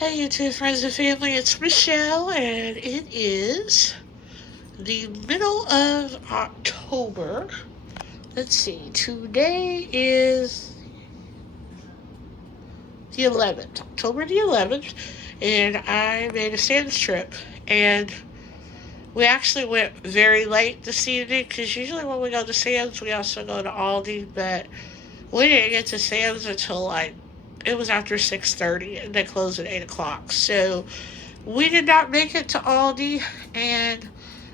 Hey, YouTube friends and family, it's Michelle, and it is the middle of October. Let's see, today is the 11th, October the 11th, and I made a Sam's trip. And we actually went very late this evening because usually when we go to Sam's, we also go to Aldi, but we didn't get to Sam's until it was after 6:30, and they closed at 8 o'clock. So we did not make it to Aldi, and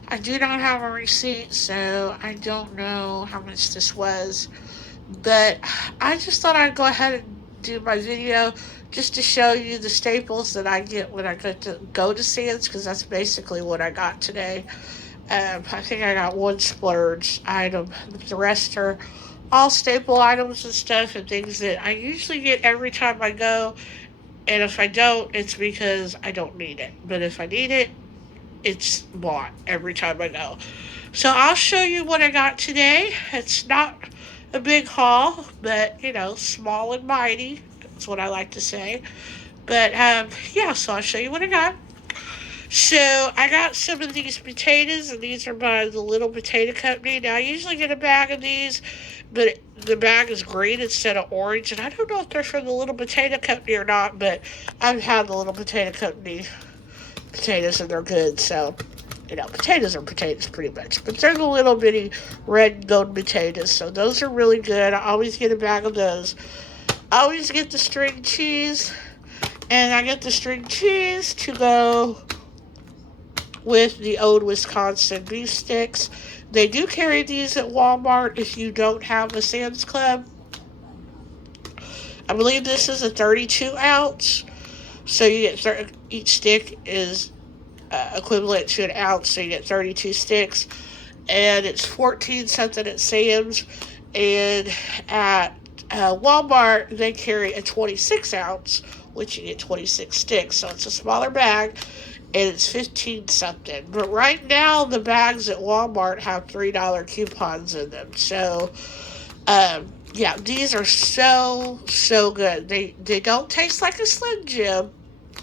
I do not have a receipt, so I don't know how much this was. But I just thought I'd go ahead and do my video just to show you the staples that I get when I go to Sam's, because that's basically what I got today. I think I got one splurge item. The rest are all staple items and stuff and things that I usually get every time I go. And if I don't, it's because I don't need it. But if I need it, it's bought every time I go. So I'll show you what I got today. It's not a big haul, but small and mighty. That's what I like to say. But yeah, so I'll show you what I got. So I got some of these potatoes, and these are by the Little Potato Company. Now I usually get a bag of these, but the bag is green instead of orange, and I don't know if they're from the Little Potato Company or not. But I've had the Little Potato Company potatoes, and they're good. So potatoes are potatoes pretty much, but they're the little bitty red and gold potatoes. So those are really good. I always get a bag of those. I always get the string cheese, and I get the string cheese to go with the old Wisconsin beef sticks. They do carry these at Walmart if you don't have a Sam's Club. I believe this is a 32 ounce. So you get each stick is equivalent to an ounce, so you get 32 sticks. And it's 14 something at Sam's. And at Walmart, they carry a 26 ounce, which you get 26 sticks. So it's a smaller bag, and it's 15 something. But right now, the bags at Walmart have $3 coupons in them. So, yeah, these are so good. They don't taste like a Slim Jim.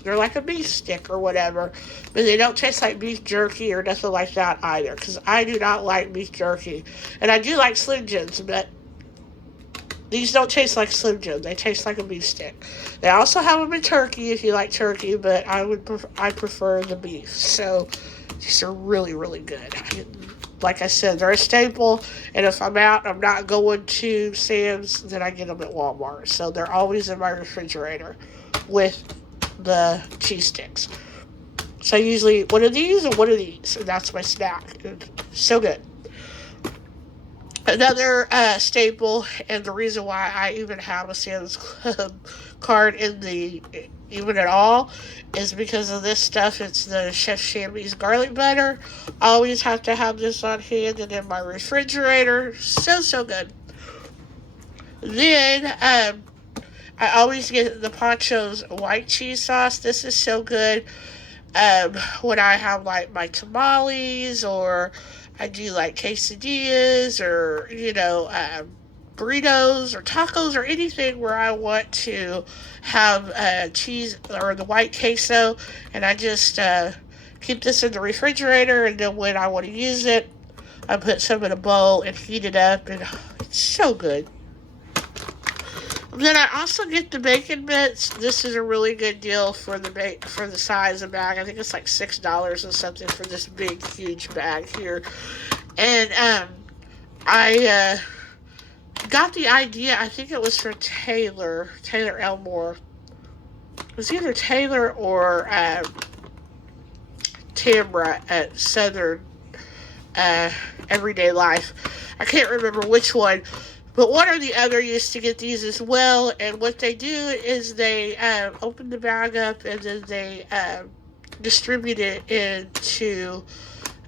They're like a beef stick or whatever, but they don't taste like beef jerky or nothing like that either, because I do not like beef jerky. And I do like Slim Jims, but these don't taste like Slim Jim. They taste like a beef stick. They also have them in turkey if you like turkey, but I prefer the beef. So these are really, really good. Like I said, they're a staple, and if I'm out, I'm not going to Sam's, then I get them at Walmart. So they're always in my refrigerator with the cheese sticks. So usually one of these or one of these, and that's my snack. So good. Another staple, and the reason why I even have a Sam's Club card even at all, is because of this stuff. It's the Chef Chamois garlic butter. I always have to have this on hand and in my refrigerator. So good. Then I always get the Pancho's white cheese sauce. This is so good. When I have like my tamales, or I do like quesadillas, or burritos or tacos or anything where I want to have cheese or the white queso, and I just keep this in the refrigerator, and then when I want to use it, I put some in a bowl and heat it up, and it's so good. Then I also get the bacon bits. This is a really good deal for the size of bag. I think it's like $6 or something for this big, huge bag here. And I got the idea. I think it was for Taylor Elmore. It was either Taylor or Tamra at Southern Everyday Life. I can't remember which one. But one or the other used to get these as well, and what they do is they open the bag up, and then they distribute it into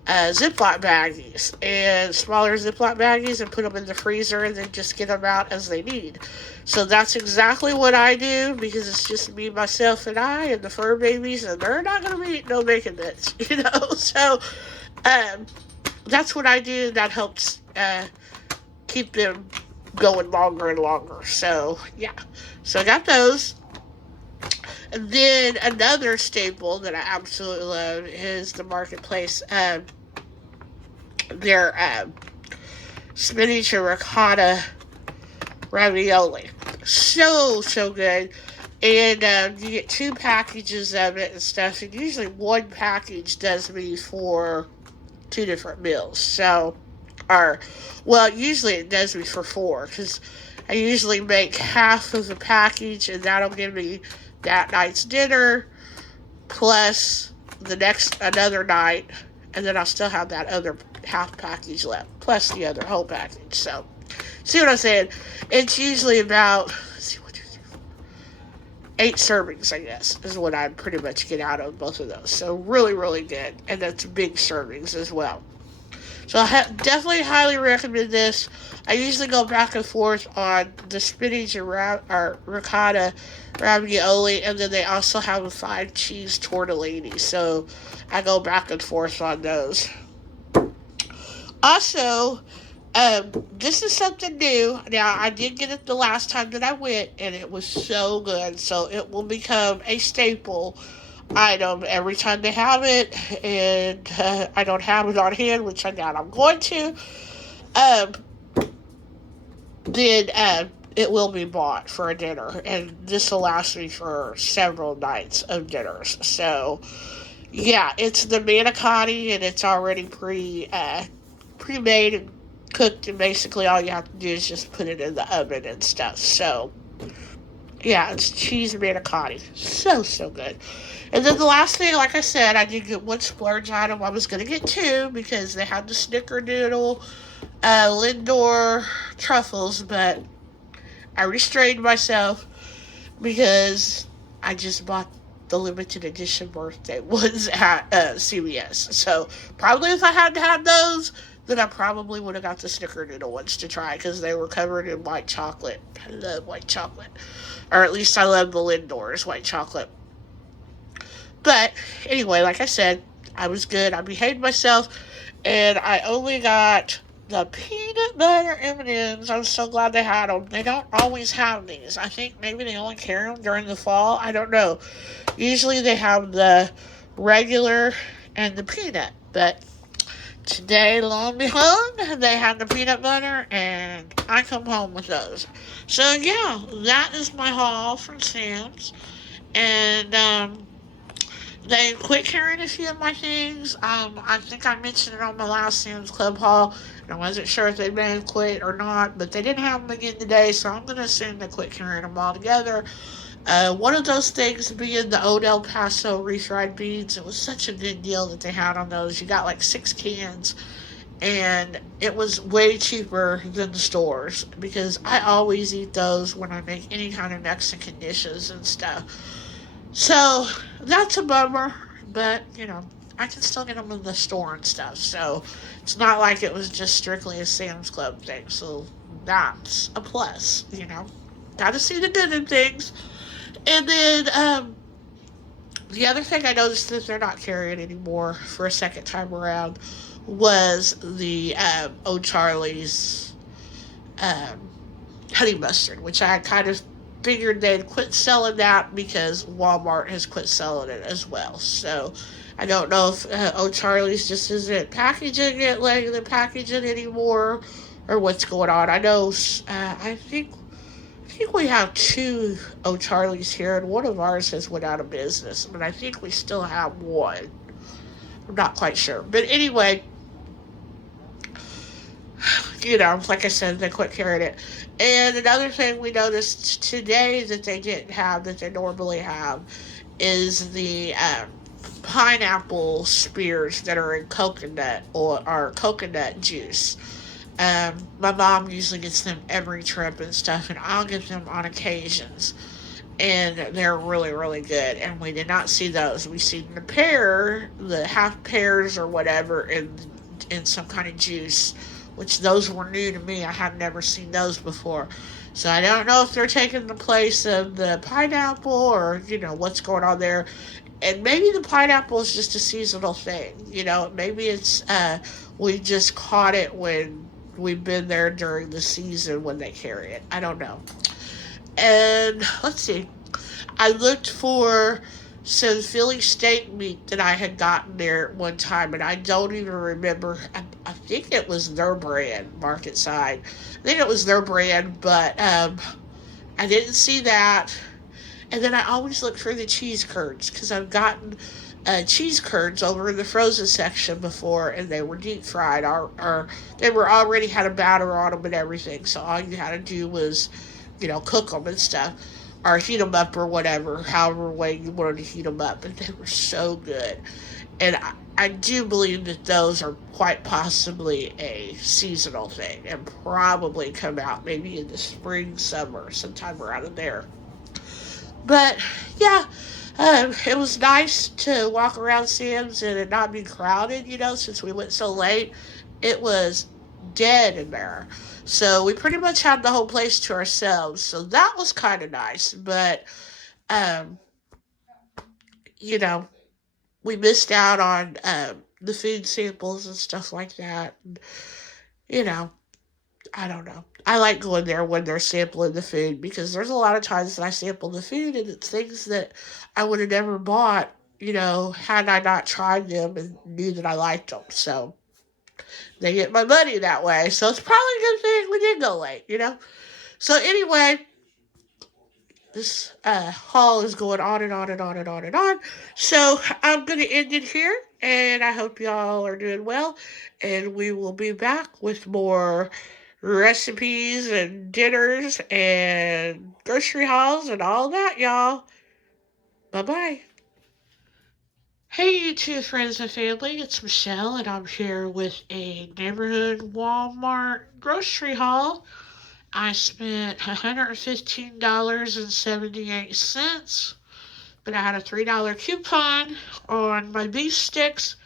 Ziploc baggies, and smaller Ziploc baggies, and put them in the freezer, and then just get them out as they need. So that's exactly what I do, because it's just me, myself, and I, and the fur babies, and they're not going to be eating no bacon bits, So that's what I do. That helps keep them going longer and longer. So, yeah. So I got those. And then another staple that I absolutely love is the Marketplace. Their spinach and ricotta ravioli. So good. And you get two packages of it and stuff. And usually one package does me for two different meals. So, or, well, usually it does me for four because I usually make half of the package and that'll give me that night's dinner plus the next another night, and then I'll still have that other half package left plus the other whole package. So, see what I'm saying? It's usually about, let's see, 8 servings, I guess, is what I pretty much get out of both of those. So really good, and that's big servings as well. So I definitely highly recommend this. I usually go back and forth on the spinach and or ricotta ravioli, and then they also have a 5-cheese tortellini. So I go back and forth on those. Also, this is something new. Now, I did get it the last time that I went, and it was so good. So it will become a staple item every time they have it, and I don't have it on hand, which I doubt I'm going to. Um, then it will be bought for a dinner, and this will last me for several nights of dinners. So, yeah, it's the manicotti, and it's already pre-made and cooked, and basically all you have to do is just put it in the oven and stuff. So, yeah, it's cheese manicotti. So good. And then the last thing, like I said, I did get one splurge item. I was going to get two because they had the snickerdoodle Lindor truffles, but I restrained myself because I just bought the limited edition birthday ones at CVS. So probably if I hadn't had those, then I probably would have got the snickerdoodle ones to try because they were covered in white chocolate. I love white chocolate. Or at least I love the Lindor's white chocolate. But anyway, like I said, I was good. I behaved myself, and I only got the peanut butter M&Ms. I'm so glad they had them. They don't always have these. I think maybe they only carry them during the fall. I don't know. Usually they have the regular and the peanut, but today, lo and behold, they had the peanut butter, and I come home with those. So yeah, that is my haul from Sam's, and they quit carrying a few of my things. I think I mentioned it on my last Sam's Club haul, and I wasn't sure if they may have quit or not, but they didn't have them again today, so I'm going to assume they quit carrying them altogether. One of those things being the Old El Paso refried beans. It was such a good deal that they had on those. You got like 6 cans, and it was way cheaper than the stores because I always eat those when I make any kind of Mexican dishes and stuff. So that's a bummer, but I can still get them in the store and stuff. So it's not like it was just strictly a Sam's Club thing. So that's a plus. Gotta see the good in things. And then the other thing I noticed that they're not carrying anymore for a second time around was the O'Charlie's um, honey mustard, which I kind of figured they'd quit selling that because Walmart has quit selling it as well. So I don't know if O'Charlie's just isn't packaging it like they're packaging it anymore, or what's going on. I know. I think we have 2 O'Charlie's here, and one of ours has went out of business, but I think we still have one. I'm not quite sure, but anyway, like I said, they quit carrying it. And another thing we noticed today that they didn't have that they normally have is the pineapple spears that are in coconut or coconut juice. My mom usually gets them every trip and stuff, and I'll get them on occasions. And they're really good. And we did not see those. We seen the half pears or whatever, in some kind of juice, which those were new to me. I had never seen those before. So I don't know if they're taking the place of the pineapple or, what's going on there. And maybe the pineapple is just a seasonal thing. Maybe it's, we just caught it when we've been there during the season when they carry it. I don't know. And let's see. I looked for some Philly steak meat that I had gotten there at one time, and I don't even remember. I think it was their brand, Market Side. I think it was their brand, but I didn't see that. And then I always look for the cheese curds because I've gotten cheese curds over in the frozen section before, and they were deep fried, or they were already had a batter on them and everything. So all you had to do was, cook them and stuff, or heat them up or whatever, however way you wanted to heat them up. And they were so good. And I do believe that those are quite possibly a seasonal thing and probably come out maybe in the spring, summer, sometime around in there. But yeah, it was nice to walk around Sam's and it not be crowded, since we went so late. It was dead in there. So we pretty much had the whole place to ourselves. So that was kind of nice. But, um, you know, we missed out on the food samples and stuff like that. And, you know, I don't know. I like going there when they're sampling the food because there's a lot of times that I sample the food and it's things that I would have never bought, had I not tried them and knew that I liked them. So they get my money that way. So it's probably a good thing we did go late. So anyway, this haul is going on and on and on and on and on. So I'm going to end it here. And I hope y'all are doing well. And we will be back with more recipes and dinners and grocery hauls and all that, y'all. Bye bye. Hey, YouTube friends and family, it's Michelle, and I'm here with a neighborhood Walmart grocery haul. I spent $115.78, but I had a $3 coupon on my beef sticks,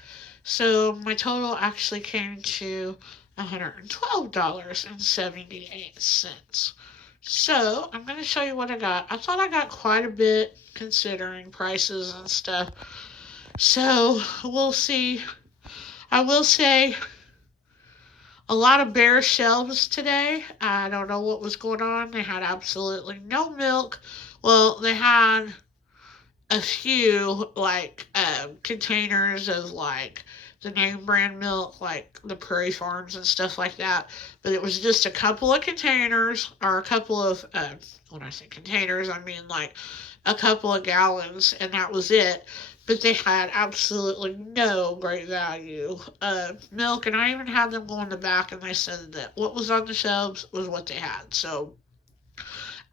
so my total actually came to $112.78. So I'm going to show you what I got. I thought I got quite a bit considering prices and stuff. So we'll see. I will say a lot of bare shelves today. I don't know what was going on. They had absolutely no milk. Well, they had a few containers of the name brand milk, like the Prairie Farms and stuff like that. But it was just a couple of containers, or a couple of when I say containers, I mean like a couple of gallons, and that was it. But they had absolutely no great value milk, and I even had them go in the back, and they said that what was on the shelves was what they had. So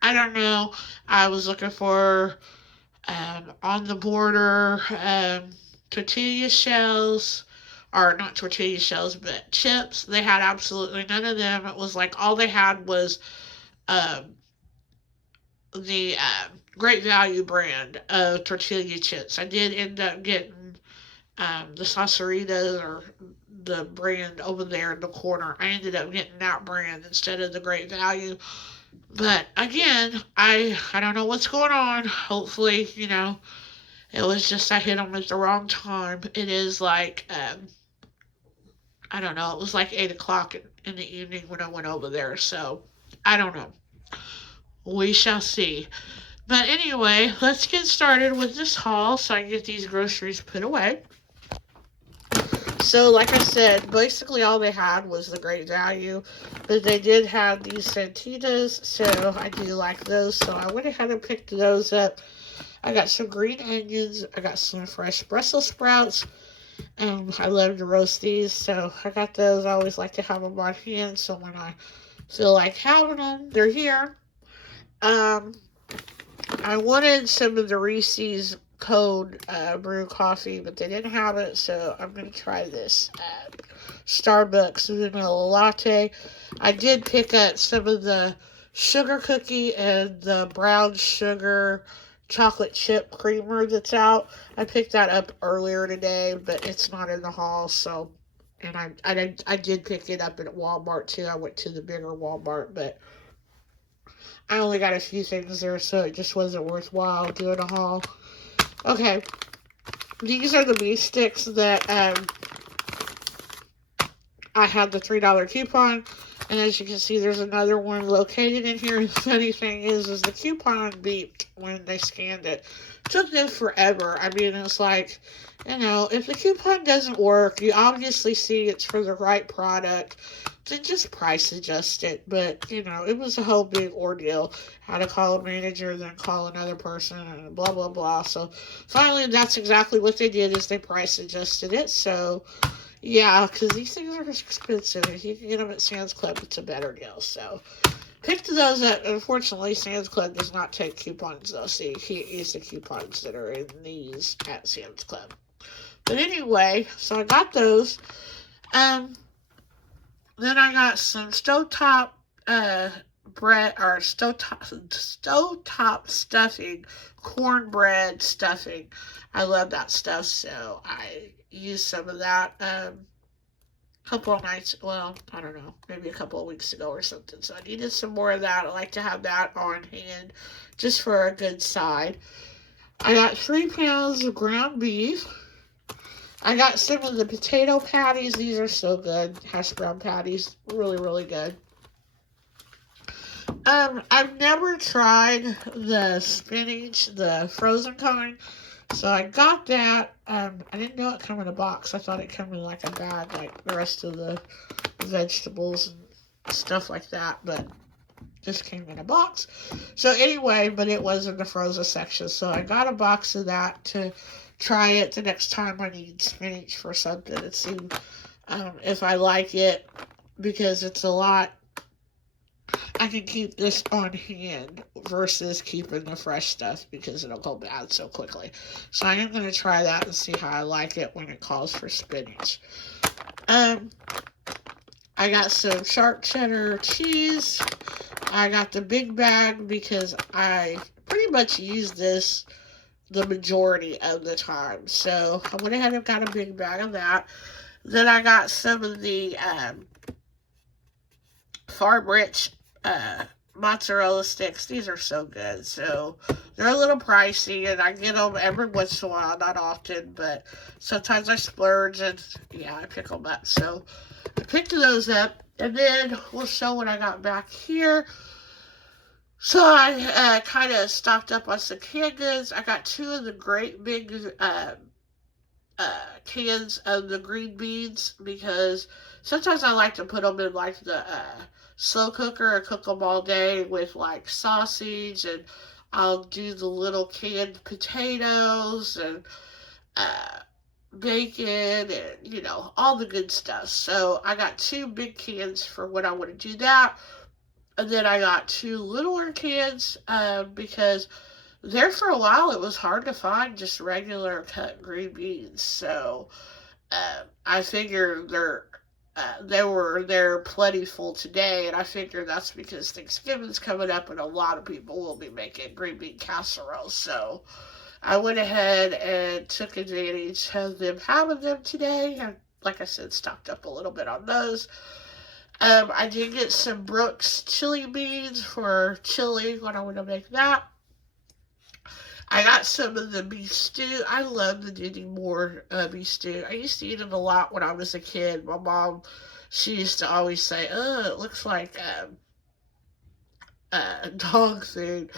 I don't know. I was looking for on the border tortilla shells, or not tortilla shells, but chips. They had absolutely none of them. It was like all they had was um, the Great Value brand of tortilla chips. I did end up getting the Sauceritas, or the brand over there in the corner. I ended up getting that brand instead of the Great Value. But again, I don't know what's going on. Hopefully, it was just I hit them at the wrong time. It is I don't know. It was like 8 o'clock in the evening when I went over there. So I don't know. We shall see. But anyway, let's get started with this haul so I can get these groceries put away. So, like I said, basically all they had was the Great Value, but they did have these Santitas, so I do like those, so I went ahead and picked those up. I got some green onions, I got some fresh Brussels sprouts, and I love to roast these, so I got those. I always like to have them on hand, so when I feel like having them, they're here. I wanted some of the Reese's cold brew coffee, but they didn't have it, so I'm going to try this Starbucks vanilla latte. I did pick up some of the sugar cookie and the brown sugar chocolate chip creamer that's out. I picked that up earlier today, but it's not in the haul, so... And I did pick it up at Walmart, too. I went to the bigger Walmart, but I only got a few things there, so it just wasn't worthwhile doing a haul. Okay, these are the beef sticks that I had the $3 coupon. And as you can see, there's another one located in here. The funny thing is the coupon beeped when they scanned it. It took them forever. I mean, it's like, if the coupon doesn't work, you obviously see it's for the right product, then just price adjust it. But, it was a whole big ordeal. How to call a manager, then call another person, and blah, blah, blah. So finally, that's exactly what they did, is they price adjusted it. So yeah, because these things are expensive. If you can get them at Sam's Club, it's a better deal. So, picked those up. Unfortunately, Sam's Club does not take coupons, though. So, you can't use the coupons that are in these at Sam's Club. But anyway, so I got those. Then I got some stovetop bread, or stovetop stuffing, cornbread stuffing. I love that stuff, so I used some of that couple of nights, well, I don't know, maybe a couple of weeks ago or something. So I needed some more of that. I like to have that on hand just for a good side. I got 3 pounds of ground beef. I got some of the potato patties. These are so good. Hash brown patties. Really, really good. I've never tried the spinach, the frozen kind. So I got that. I didn't know it came in a box. I thought it came in like a bag, like the rest of the vegetables and stuff like that. But just came in a box. So anyway, but it was in the frozen section. So I got a box of that to try it the next time I need spinach for something and see if I like it, because it's a lot. I can keep this on hand versus keeping the fresh stuff, because it'll go bad so quickly. So I am going to try that and see how I like it when it calls for spinach. I got some sharp cheddar cheese. I got the big bag because I pretty much use this the majority of the time. So I went ahead and got a big bag of that. Then I got some of the Farm Rich mozzarella sticks. These are so good. So they're a little pricey, and I get them every once in a while, not often, but sometimes I splurge, and yeah, I pick them up. So I picked those up, and then we'll show what I got back here. So I kind of stocked up on some canned goods. I got 2 of the great big cans of the green beans, because sometimes I like to put them in like the slow cooker and cook them all day with like sausage, and I'll do the little canned potatoes and bacon and all the good stuff. So I got 2 big cans for when I want to do that. And then I got 2 littler cans because there for a while it was hard to find just regular cut green beans. So I figured they're plentiful today, and I figured that's because Thanksgiving's coming up and a lot of people will be making green bean casserole. So I went ahead and took advantage of them having them today, and like I said, stocked up a little bit on those. I did get some Brooks chili beans for chili when I want to make that. I got some of the beef stew. I love the Dinty Moore beef stew. I used to eat it a lot when I was a kid. My mom, she used to always say, "Oh, it looks like dog food."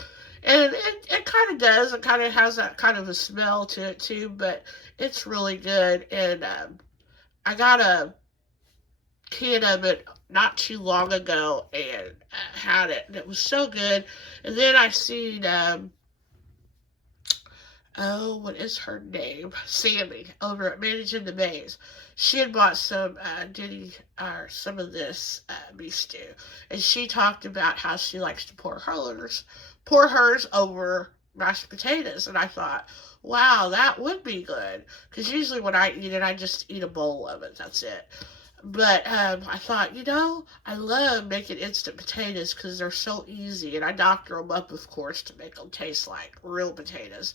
And it kind of does. It kind of has that kind of a smell to it, too. But it's really good. And I got a can of it not too long ago and had it. And it was so good. And then I seen what is her name? Sammy over at Managing the Maze. She had bought some some of this beef stew, and she talked about how she likes to pour hers over mashed potatoes, and I thought, wow, that would be good, because usually when I eat it, I just eat a bowl of it. That's it. But I thought, I love making instant potatoes because they're so easy, and I doctor them up, of course, to make them taste like real potatoes.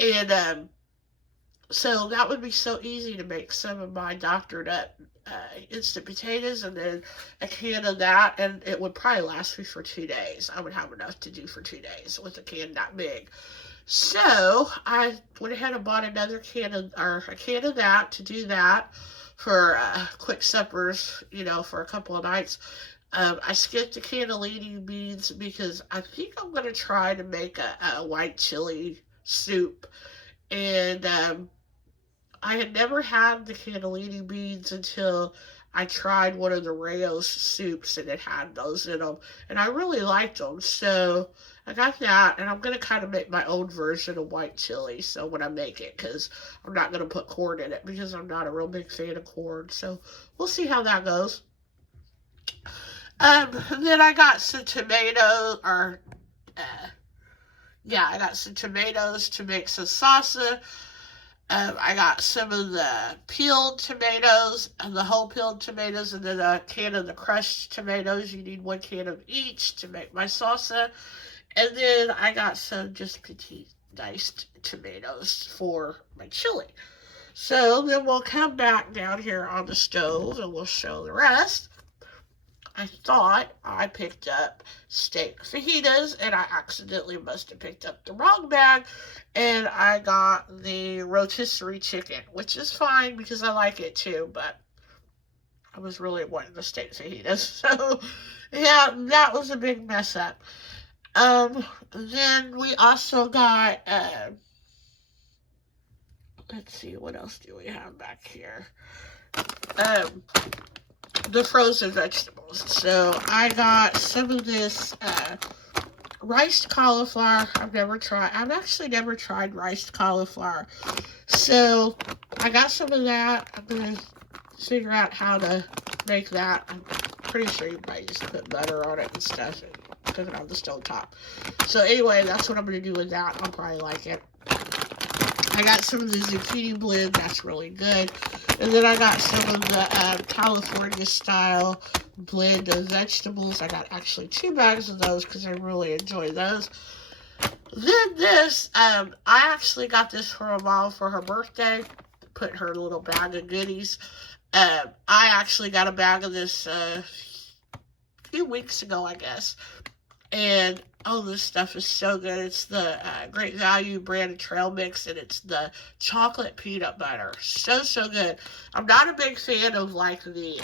And so that would be so easy to make some of my doctored up instant potatoes, and then a can of that, and it would probably last me for 2 days. I would have enough to do for 2 days with a can that big. So I went ahead and bought another a can of that to do that for quick suppers, for a couple of nights. I skipped the cannellini beans because I think I'm going to try to make a white chili soup. And I had never had the cannellini beans until I tried one of the Rayo's soups and it had those in them. And I really liked them. So I got that, and I'm going to kind of make my own version of white chili. So when I make it, because I'm not going to put corn in it because I'm not a real big fan of corn. So we'll see how that goes. Then I got some tomatoes, or yeah, I got some tomatoes to make some salsa. I got some of the peeled tomatoes, and the whole peeled tomatoes, and then a can of the crushed tomatoes. You need 1 can of each to make my salsa. And then I got some just petite diced tomatoes for my chili. So then we'll come back down here on the stove and we'll show the rest. I thought I picked up steak fajitas, and I accidentally must have picked up the wrong bag, and I got the rotisserie chicken, which is fine because I like it too, but I was really wanting the steak fajitas. So yeah, that was a big mess up. Then we also got let's see, what else do we have back here? Um the frozen vegetables. So I got some of this riced cauliflower. I've actually never tried riced cauliflower. So I got some of that. I'm going to figure out how to make that. I'm pretty sure you might just put butter on it and stuff and cook it on the stove top. So anyway, that's what I'm going to do with that. I'll probably like it. I got some of the zucchini blend. That's really good. And then I got some of the California style blend of vegetables. I got actually 2 bags of those because I really enjoy those. Then this, I actually got this for a mom for her birthday. Put her little bag of goodies. I actually got a bag of this a few weeks ago, I guess. And oh, this stuff is so good. It's the Great Value brand trail mix, and it's the chocolate peanut butter. So, so good. I'm not a big fan of like the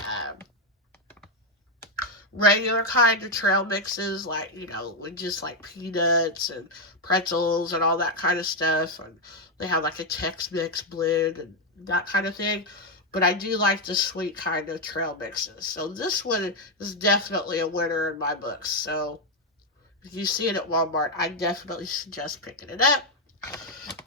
regular kind of trail mixes, like, you know, with just like peanuts and pretzels and all that kind of stuff. And they have like a Tex-Mex blend and that kind of thing. But I do like the sweet kind of trail mixes. So this one is definitely a winner in my books. So if you see it at Walmart, I definitely suggest picking it up.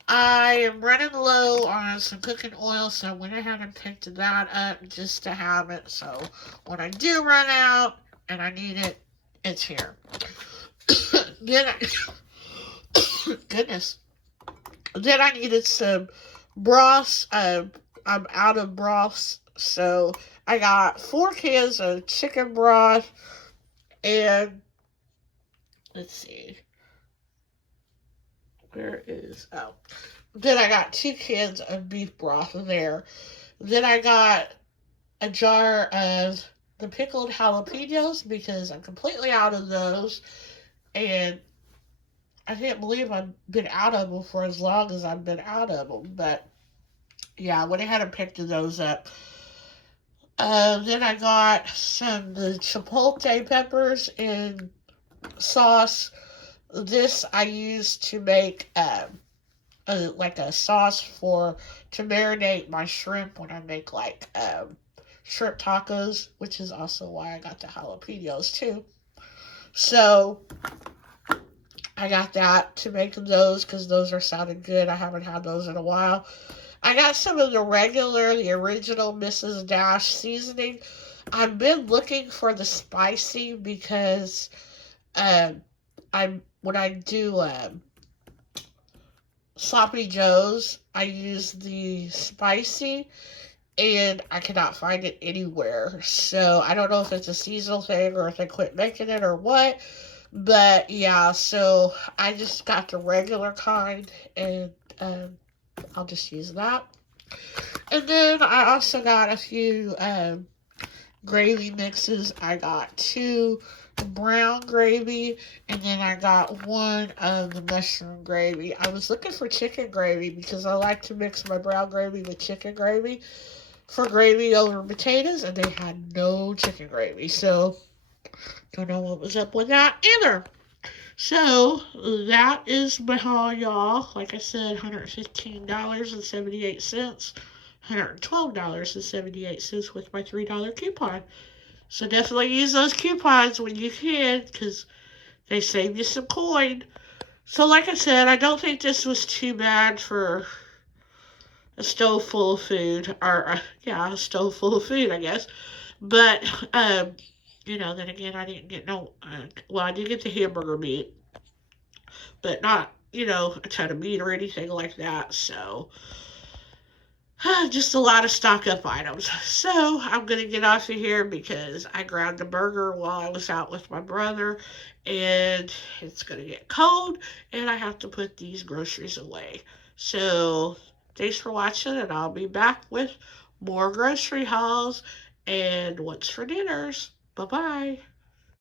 I am running low on some cooking oil, so I went ahead and picked that up just to have it. So when I do run out and I need it, it's here. Then goodness. Then I needed some broths. I'm out of broths, so I got 4 cans of chicken broth, and let's see. Then I got 2 cans of beef broth there. Then I got a jar of the pickled jalapenos because I'm completely out of those. And I can't believe I've been out of them for as long as I've been out of them. But yeah, I went ahead and picked those up. Then I got some the chipotle peppers in sauce. This I use to make like a sauce to marinate my shrimp when I make like shrimp tacos, which is also why I got the jalapenos too. So I got that to make those because those are sounding good. I haven't had those in a while. I got some of the original Mrs. Dash seasoning. I've been looking for the spicy because when I do sloppy joes, I use the spicy, and I cannot find it anywhere. So I don't know if it's a seasonal thing or if they quit making it or what. But yeah, so I just got the regular kind, and I'll just use that. And then I also got a few gravy mixes. I got 2 brown gravy, and then I got 1 of the mushroom gravy. I was looking for chicken gravy because I like to mix my brown gravy with chicken gravy for gravy over potatoes, and they had no chicken gravy. So Don't know what was up with that either. So that is my haul, y'all. Like I said, $115.78. $112.78 with my $3 coupon. So definitely use those coupons when you can, because they save you some coin. So like I said, I don't think this was too bad for a stove full of food, or yeah, a stove full of food, I guess. But then again, I didn't get no. Well, I did get the hamburger meat, but not a ton of meat or anything like that. So just a lot of stock up items. So I'm gonna get off of here because I grabbed a burger while I was out with my brother, and it's gonna get cold, and I have to put these groceries away. So thanks for watching, and I'll be back with more grocery hauls and what's for dinners. Bye bye.